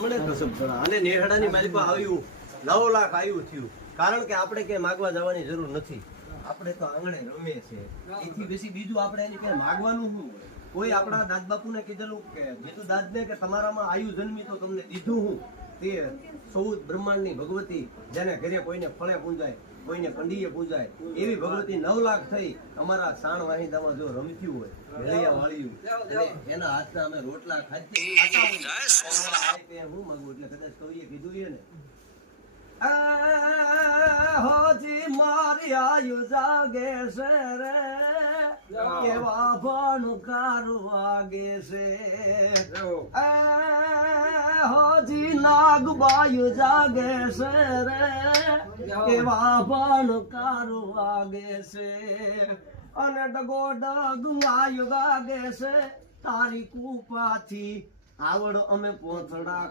હમણે કસબ ગણા અને નેહડાની મારી પાસે આવ્યું 9 લાખ આવ્યું થયું કારણ કે આપણે કે માગવા જવાની જરૂર નથી આપણે તો આંગણે રમે છે એથી બેસી બીજું આપણે એની કે માગવાનું શું હોય કોઈ આપણા દાદ બાપુને કીધેલું કે જીતુ દાદને કે તમારામાં આયુ જન્મી તો તમને દીધું હું તે 14 બ્રહ્માંડની ભગવતી જેને ઘરે કોઈને ફળે પૂજાય કોઈને કંડીએ પૂજાય એવી ભગવતી 9 લાખ થઈ અમારા સાણ વાહિદામાં જો રમતી હોય ભેળિયા વાળ્યું અને એના હાથના અમે રોટલા ખાધી હું માંગુ એટલે કદાચ કવિએ કીધું છે ને હોજી મારી આયુ જાગે છે રે કેવા ભણકાર વાગે છે હોજી નાગબાયુ જાગે છે રે કેવા ભણકાર વાગે છે અને ડગો ડગ આયુ ગાગે છે તારી કૃપાથી આવડ અમે પોથડા